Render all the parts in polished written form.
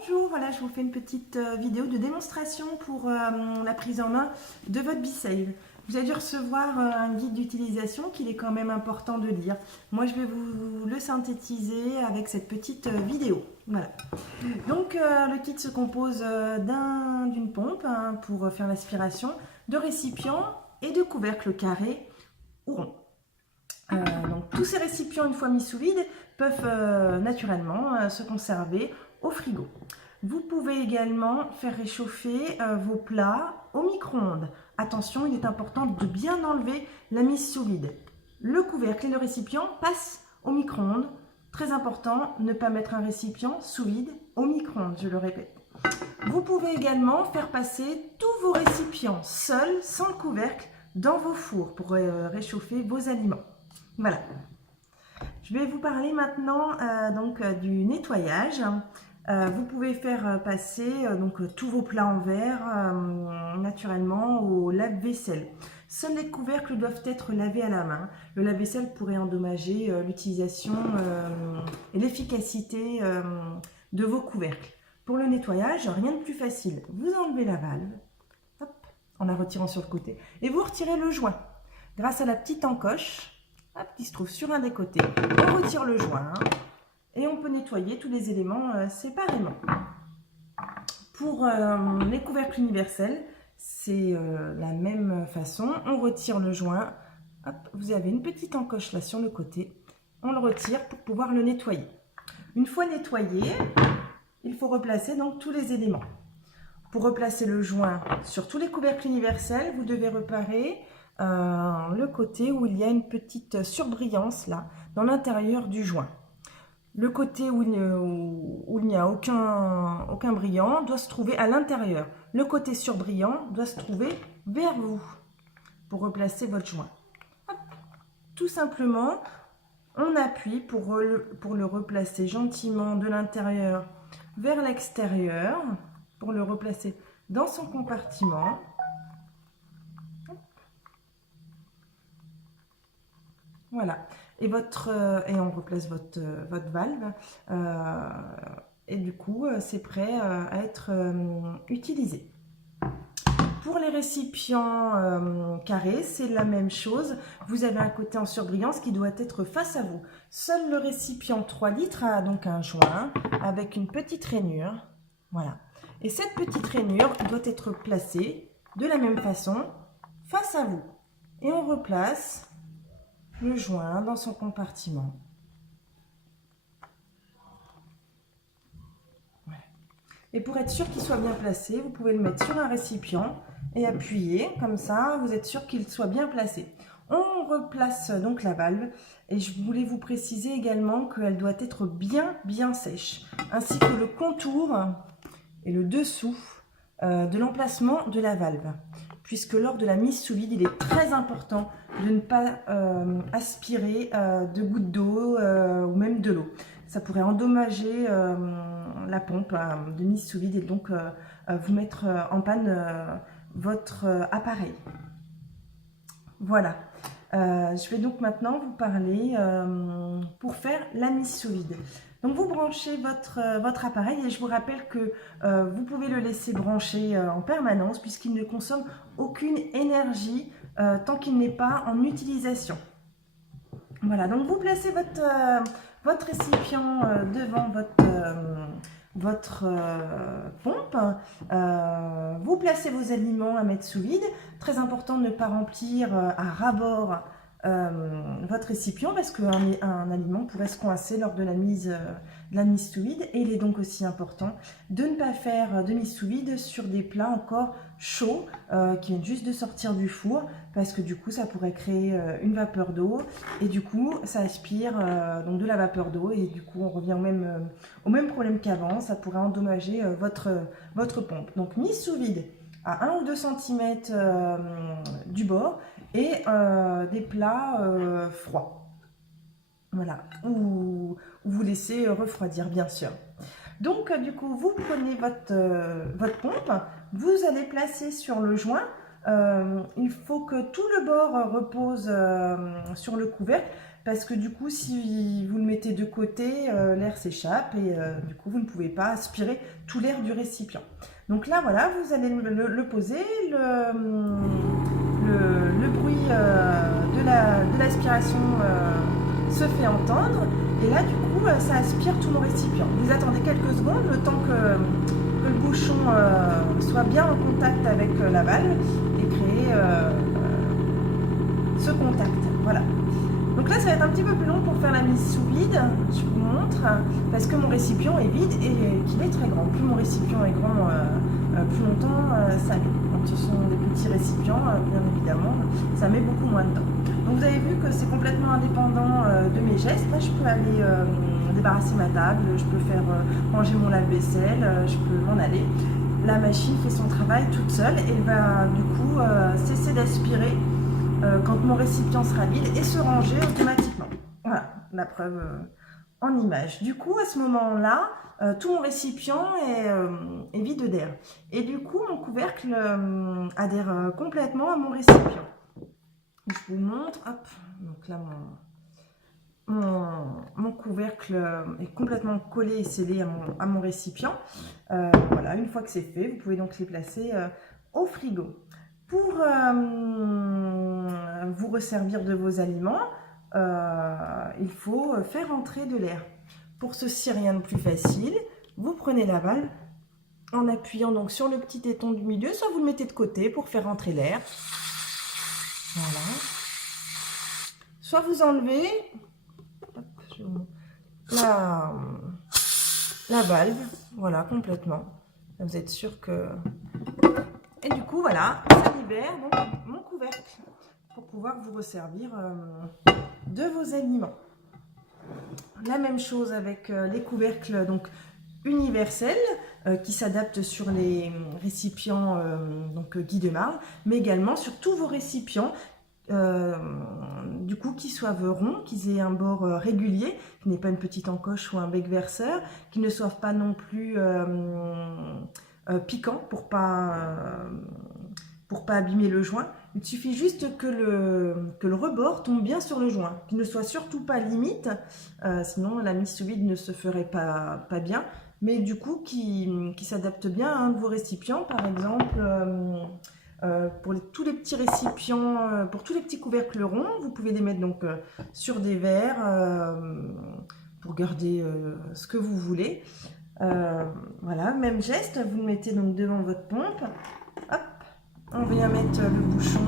Bonjour, voilà, je vous fais une petite vidéo de démonstration pour la prise en main de votre B-Save. Vous avez dû recevoir un guide d'utilisation qu'il est quand même important de lire. Moi, je vais vous le synthétiser avec cette petite vidéo. Voilà. Donc, le kit se compose d'une pompe pour faire l'aspiration, de récipients et de couvercles carrés ou ronds. Donc, tous ces récipients, une fois mis sous vide, peuvent naturellement se conserver au frigo. Vous pouvez également faire réchauffer vos plats au micro-ondes. Attention, il est important de bien enlever la mise sous vide. Le couvercle et le récipient passent au micro-ondes. Très important, ne pas mettre un récipient sous vide au micro-ondes, je le répète. Vous pouvez également faire passer tous vos récipients seuls, sans couvercle, dans vos fours pour réchauffer vos aliments. Voilà. Je vais vous parler maintenant du nettoyage. Vous pouvez faire passer tous vos plats en verre naturellement au lave-vaisselle. Seuls les couvercles doivent être lavés à la main. Le lave-vaisselle pourrait endommager l'utilisation et l'efficacité de vos couvercles. Pour le nettoyage, rien de plus facile. Vous enlevez la valve, hop, en la retirant sur le côté, et vous retirez le joint. Grâce à la petite encoche qui se trouve sur un des côtés, on retire le joint. Et on peut nettoyer tous les éléments séparément. Pour les couvercles universels, c'est la même façon. On retire le joint. Hop, vous avez une petite encoche là sur le côté. On le retire pour pouvoir le nettoyer. Une fois nettoyé, il faut replacer donc tous les éléments. Pour replacer le joint sur tous les couvercles universels, vous devez repérer le côté où il y a une petite surbrillance là, dans l'intérieur du joint. Le côté où il n'y a aucun brillant doit se trouver à l'intérieur. Le côté surbrillant doit se trouver vers vous pour replacer votre joint. Hop. Tout simplement, on appuie pour le replacer gentiment de l'intérieur vers l'extérieur, pour le replacer dans son compartiment. Voilà. Et on replace votre valve. Et du coup, c'est prêt à être utilisé. Pour les récipients carrés, c'est la même chose. Vous avez un côté en surbrillance qui doit être face à vous. Seul le récipient 3 litres a donc un joint avec une petite rainure. Voilà. Et cette petite rainure doit être placée de la même façon face à vous. Et on replace le joint dans son compartiment. Voilà. Et pour être sûr qu'il soit bien placé, vous pouvez le mettre sur un récipient et appuyer, comme ça, vous êtes sûr qu'il soit bien placé. On replace donc la valve et je voulais vous préciser également qu'elle doit être bien sèche, ainsi que le contour et le dessous de l'emplacement de la valve. Puisque lors de la mise sous vide, il est très important de ne pas aspirer de gouttes d'eau ou même de l'eau. Ça pourrait endommager la pompe de mise sous vide et donc vous mettre en panne votre appareil. Voilà. Je vais donc maintenant vous parler pour faire la mise sous vide. Donc vous branchez votre appareil et je vous rappelle que vous pouvez le laisser brancher en permanence puisqu'il ne consomme aucune énergie tant qu'il n'est pas en utilisation. Voilà, donc vous placez votre récipient devant votre pompe, vous placez vos aliments à mettre sous vide. Très important de ne pas remplir à ras-bord votre récipient parce qu'un aliment pourrait se coincer lors de la mise sous vide. Et il est donc aussi important de ne pas faire de mise sous vide sur des plats encore chauds qui viennent juste de sortir du four parce que du coup ça pourrait créer une vapeur d'eau et du coup ça aspire donc de la vapeur d'eau et du coup on revient au même problème qu'avant, ça pourrait endommager votre pompe. Donc mise sous vide à 1 ou 2 cm du bord et des plats froids. Voilà, ou vous laissez refroidir bien sûr. Donc du coup vous prenez votre pompe, vous allez placer sur le joint. Il faut que tout le bord repose sur le couvercle. parce que du coup, si vous le mettez de côté, l'air s'échappe et du coup, vous ne pouvez pas aspirer tout l'air du récipient. Donc là, voilà, vous allez le poser, le bruit de l'aspiration se fait entendre, et là, du coup, ça aspire tout mon récipient. Vous attendez quelques secondes, le temps que le bouchon soit bien en contact avec la valve et créer ce contact. Voilà. Donc là, ça va être un petit peu plus long pour faire la mise sous vide. Je vous montre parce que mon récipient est vide et qu'il est très grand. Plus mon récipient est grand, plus longtemps ça met. Donc ce sont des petits récipients, bien évidemment, ça met beaucoup moins de temps. Donc vous avez vu que c'est complètement indépendant de mes gestes. Là, je peux aller débarrasser ma table, je peux faire ranger mon lave-vaisselle, je peux m'en aller. La machine fait son travail toute seule et va du coup cesser d'aspirer quand mon récipient sera vide et se ranger automatiquement. Voilà, la preuve en image. Du coup, à ce moment-là, tout mon récipient est vide d'air. Et du coup, mon couvercle adhère complètement à mon récipient. Je vous montre. Hop, donc là, mon couvercle est complètement collé et scellé à mon récipient. Voilà, une fois que c'est fait, vous pouvez donc les placer au frigo. Pour vous resservir de vos aliments, il faut faire entrer de l'air. Pour ceci, rien de plus facile. Vous prenez la valve en appuyant donc sur le petit téton du milieu, soit vous le mettez de côté pour faire entrer l'air. Voilà. Soit vous enlevez la valve, voilà, complètement. Vous êtes sûr que... Et du coup, voilà, ça libère donc mon couvercle pour pouvoir vous resservir de vos aliments. La même chose avec les couvercles donc universels qui s'adaptent sur les récipients donc Guy de Marle, mais également sur tous vos récipients du coup qui soient ronds, qu'ils aient un bord régulier, qui n'ait pas une petite encoche ou un bec verseur, qui ne soient pas non plus piquants pour pas abîmer le joint. Il suffit juste que le rebord tombe bien sur le joint, qu'il ne soit surtout pas limite, sinon la mise sous vide ne se ferait pas bien, mais du coup qui s'adapte bien à un de vos récipients, par exemple pour tous les petits récipients, pour tous les petits couvercles ronds, vous pouvez les mettre donc sur des verres pour garder ce que vous voulez. Voilà, même geste, vous le mettez donc devant votre pompe. Hop, on vient mettre le bouchon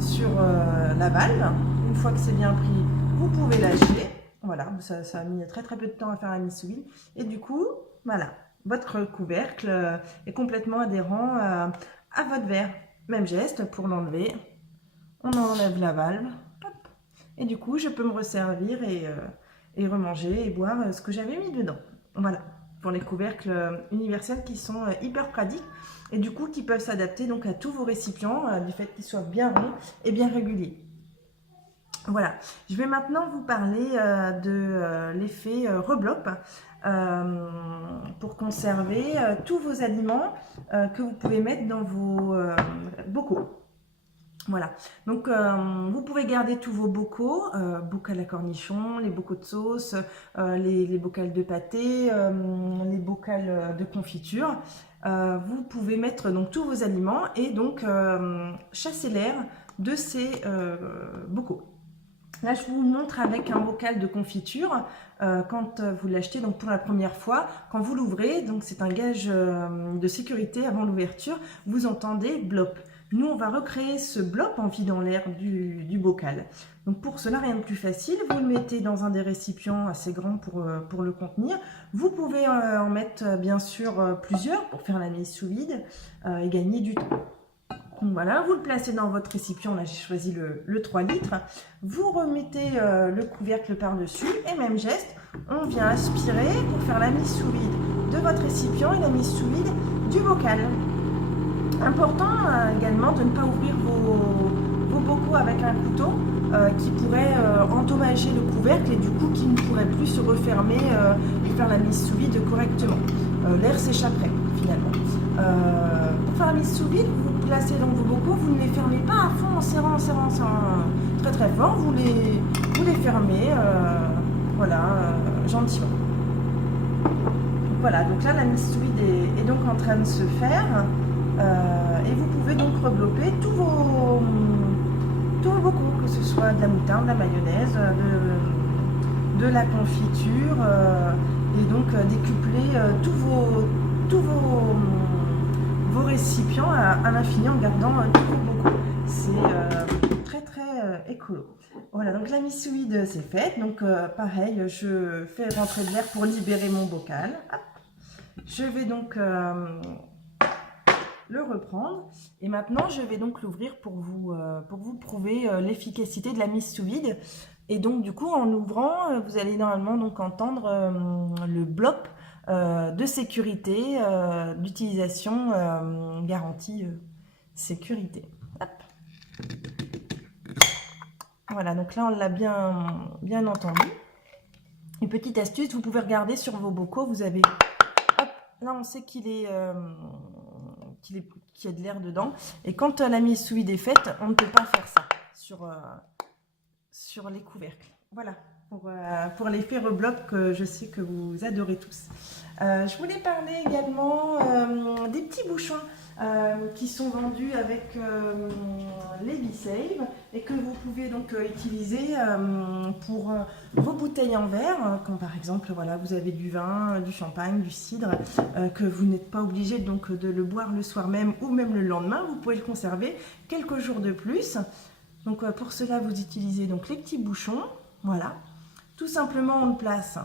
sur la valve. Une fois que c'est bien pris, vous pouvez lâcher. Voilà, ça a mis très peu de temps à faire la mise sous vide. Et du coup, voilà, votre couvercle est complètement adhérent à votre verre. Même geste pour l'enlever. On enlève la valve. Hop, et du coup, je peux me resservir et remanger et boire ce que j'avais mis dedans. Voilà, pour les couvercles universels qui sont hyper pratiques et du coup qui peuvent s'adapter donc à tous vos récipients du fait qu'ils soient bien ronds et bien réguliers. Voilà, je vais maintenant vous parler de l'effet reblop pour conserver tous vos aliments que vous pouvez mettre dans vos bocaux. Voilà, donc vous pouvez garder tous vos bocaux, bocal à cornichons, les bocaux de sauce, les bocals de pâté, les bocals de confiture. Vous pouvez mettre donc tous vos aliments et donc chasser l'air de ces bocaux. Là, je vous montre avec un bocal de confiture quand vous l'achetez donc pour la première fois. Quand vous l'ouvrez, donc c'est un gage de sécurité avant l'ouverture, vous entendez blop. Nous, on va recréer ce blop en vidant l'air du bocal. Donc pour cela, rien de plus facile. Vous le mettez dans un des récipients assez grands pour le contenir. Vous pouvez en mettre bien sûr plusieurs pour faire la mise sous vide et gagner du temps. Donc voilà, vous le placez dans votre récipient, là j'ai choisi le 3 litres, vous remettez le couvercle par-dessus et même geste, on vient aspirer pour faire la mise sous vide de votre récipient et la mise sous vide du bocal. Important également de ne pas ouvrir vos bocaux avec un couteau qui pourrait endommager le couvercle et du coup qui ne pourrait plus se refermer et faire la mise sous vide correctement. l'air s'échapperait finalement. Pour faire la mise sous vide, vous placez donc vos bocaux, vous ne les fermez pas à fond en serrant très très fort, vous les fermez, voilà, gentiment. Voilà, donc là la mise sous vide est donc en train de se faire, et vous pouvez donc rebloquer tous vos bocaux, que ce soit de la moutarde, de la mayonnaise, de la confiture, et donc décupler tous vos récipients à l'infini en gardant tous vos bocaux. C'est très très écolo. Voilà, donc la mise sous vide c'est faite. Donc pareil, je fais rentrer de l'air pour libérer mon bocal. Hop. Je vais donc le reprendre et maintenant je vais donc l'ouvrir pour vous prouver l'efficacité de la mise sous vide. Et donc du coup en ouvrant, vous allez normalement donc entendre le blop de sécurité d'utilisation garantie sécurité. Hop. Voilà, donc là on l'a bien entendu. Une petite astuce, vous pouvez regarder sur vos bocaux, vous avez, hop, là on sait qu'il y a de l'air dedans. Et quand la mise sous vide est faite, on ne peut pas faire ça sur les couvercles. Voilà, pour l'effet rebloc que je sais que vous adorez tous. Je voulais parler également des petits bouchons qui sont vendus avec les B-Save et que vous pouvez donc utiliser pour vos bouteilles en verre, comme par exemple voilà, vous avez du vin, du champagne, du cidre, que vous n'êtes pas obligé donc de le boire le soir même ou même le lendemain, vous pouvez le conserver quelques jours de plus. Donc pour cela vous utilisez donc les petits bouchons, voilà, tout simplement on le place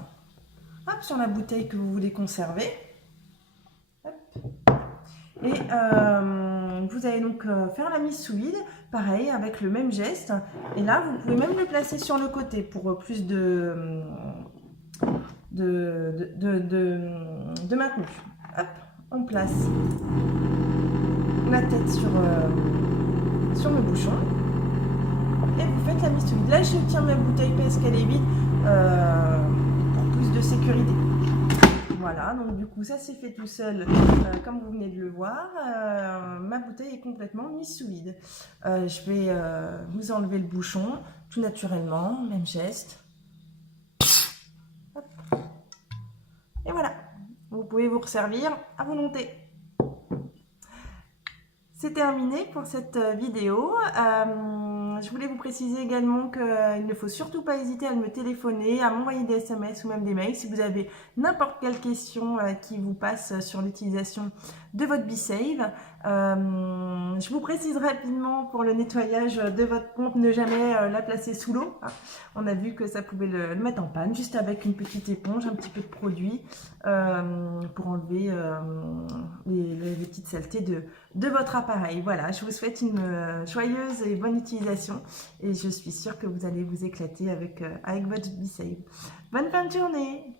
hop, sur la bouteille que vous voulez conserver. Hop. Et vous allez donc faire la mise sous vide, pareil, avec le même geste. Et là, vous pouvez même le placer sur le côté pour plus de maintenu. Hop, on place la tête sur le bouchon. Et vous faites la mise sous vide. Là, je tiens ma bouteille parce qu'elle est vide pour plus de sécurité. Voilà, donc du coup ça s'est fait tout seul, comme vous venez de le voir. Ma bouteille est complètement mise sous vide. Je vais vous enlever le bouchon, tout naturellement, même geste. Hop. Et voilà, vous pouvez vous resservir à volonté. C'est terminé pour cette vidéo. Je voulais vous préciser également qu'il ne faut surtout pas hésiter à me téléphoner, à m'envoyer des SMS ou même des mails si vous avez n'importe quelle question qui vous passe sur l'utilisation de votre B-Save. Je vous précise rapidement pour le nettoyage de votre pompe, ne jamais la placer sous l'eau. On a vu que ça pouvait le mettre en panne, juste avec une petite éponge, un petit peu de produit pour enlever les petites saletés de votre appareil. Voilà, je vous souhaite une joyeuse et bonne utilisation et je suis sûre que vous allez vous éclater avec votre B-Save. Bonne fin de journée!